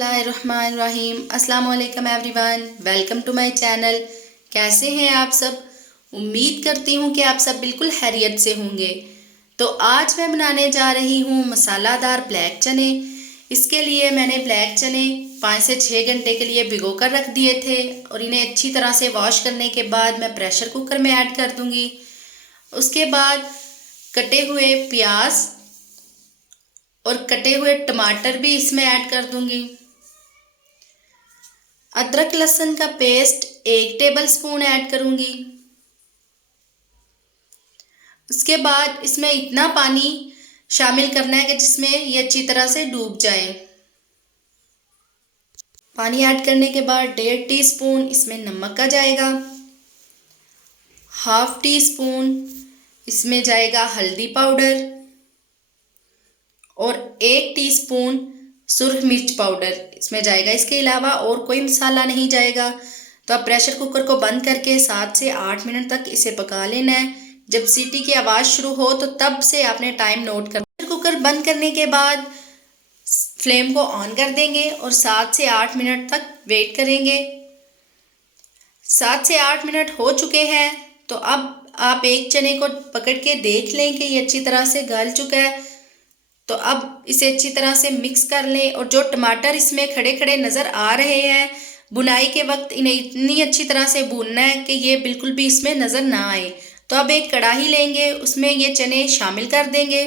बिस्मिल्लाहिर्रहमानिर्रहीम। अस्सलाम वालेकुम everyone, welcome to my channel. कैसे हैं आप सब? उम्मीद करती हूँ कि आप सब बिल्कुल खैरियत से होंगे। तो आज मैं बनाने जा रही हूँ मसालादार ब्लैक चने। इसके लिए मैंने ब्लैक चने 5 से 6 घंटे के लिए भिगो कर रख दिए थे और इन्हें अच्छी तरह से वॉश करने के बाद मैं प्रेशर कुकर में ऐड कर दूँगी। उसके बाद कटे हुए प्याज और कटे हुए टमाटर भी इसमें ऐड कर दूँगी। अदरक लहसुन का पेस्ट 1 टेबल स्पून ऐड करूंगी। उसके बाद इसमें इतना पानी शामिल करना है कि जिसमें ये अच्छी तरह से डूब जाए। पानी ऐड करने के बाद 1.5 टीस्पून इसमें नमक का जाएगा, 1/2 टीस्पून इसमें जाएगा हल्दी पाउडर और 1 टीस्पून सुरख मिर्च पाउडर इसमें जाएगा। इसके अलावा और कोई मसाला नहीं जाएगा। तो आप प्रेशर कुकर को बंद करके 7 से 8 मिनट तक इसे पका लेना है। जब सीटी की आवाज़ शुरू हो तो तब से आपने टाइम नोट कर। कुकर बंद करने के बाद फ्लेम को ऑन कर देंगे और 7 से 8 मिनट तक वेट करेंगे। 7 से 8 मिनट हो चुके हैं। तो अब आप एक चने को पकड़ के देख लें कि ये अच्छी तरह से गल चुका है। तो अब इसे अच्छी तरह से मिक्स कर लें और जो टमाटर इसमें खड़े खड़े नज़र आ रहे हैं, बुनाई के वक्त इन्हें इतनी अच्छी तरह से भूनना है कि ये बिल्कुल भी इसमें नज़र ना आए। तो अब एक कढ़ाई लेंगे, उसमें ये चने शामिल कर देंगे।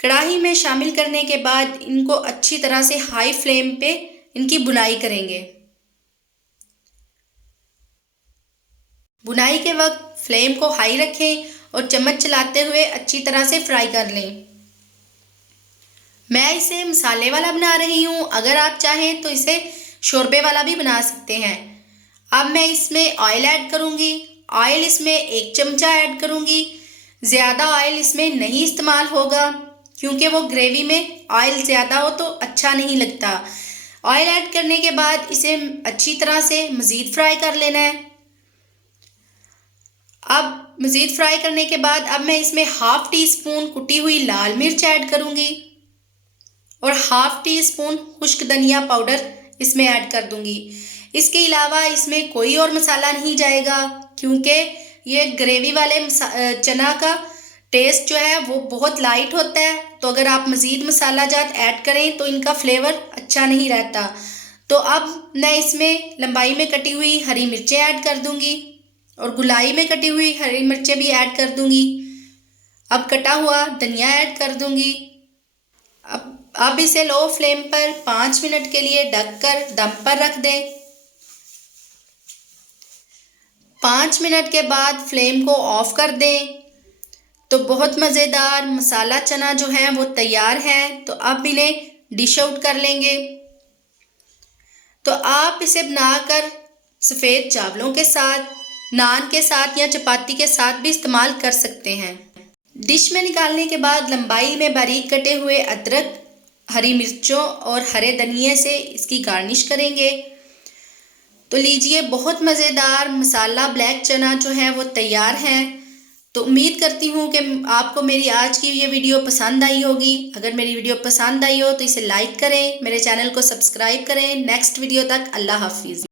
कढ़ाई में शामिल करने के बाद इनको अच्छी तरह से हाई फ्लेम पे इनकी बुनाई करेंगे। बुनाई के वक्त फ्लेम को हाई रखें और चम्मच चलाते हुए अच्छी तरह से फ्राई कर लें। मैं इसे मसाले वाला बना रही हूँ, अगर आप चाहें तो इसे शोरबे वाला भी बना सकते हैं। अब मैं इसमें ऑयल ऐड करूँगी। ऑयल इसमें 1 चमचा ऐड करूँगी। ज़्यादा ऑयल इसमें नहीं इस्तेमाल होगा क्योंकि वो ग्रेवी में ऑयल ज़्यादा हो तो अच्छा नहीं लगता। ऑयल ऐड करने के बाद इसे अच्छी तरह से मज़ीद फ्राई कर लेना है। अब मज़ीद फ्राई करने के बाद अब मैं इसमें 1/2 टीस्पून कुटी हुई लाल मिर्च ऐड करूँगी और 1/2 टीस्पून खुश्क धनिया पाउडर इसमें ऐड कर दूँगी। इसके अलावा इसमें कोई और मसाला नहीं जाएगा क्योंकि ये ग्रेवी वाले चना का टेस्ट जो है वो बहुत लाइट होता है। तो अगर आप मज़ीद मसाला जात ऐड करें तो इनका फ्लेवर अच्छा नहीं रहता। तो अब मैं इसमें लंबाई में कटी हुई हरी मिर्चें ऐड कर दूँगी और गुलाई में कटी हुई हरी मिर्चें भी ऐड कर दूँगी। अब कटा हुआ धनिया ऐड कर दूँगी। अब इसे लो फ्लेम पर 5 मिनट के लिए ढककर दम पर रख दें। 5 मिनट के बाद फ्लेम को ऑफ कर दें। तो बहुत मज़ेदार मसाला चना जो है वो तैयार है। तो अब इन्हें डिश आउट कर लेंगे। तो आप इसे बनाकर सफ़ेद चावलों के साथ, नान के साथ या चपाती के साथ भी इस्तेमाल कर सकते हैं। डिश में निकालने के बाद लंबाई में बारीक कटे हुए अदरक, हरी मिर्चों और हरे धनिये से इसकी गार्निश करेंगे। तो लीजिए, बहुत मज़ेदार मसाला ब्लैक चना जो है वो तैयार है। तो उम्मीद करती हूँ कि आपको मेरी आज की ये वीडियो पसंद आई होगी। अगर मेरी वीडियो पसंद आई हो तो इसे लाइक करें, मेरे चैनल को सब्सक्राइब करें। नेक्स्ट वीडियो तक अल्लाह हाफिज़।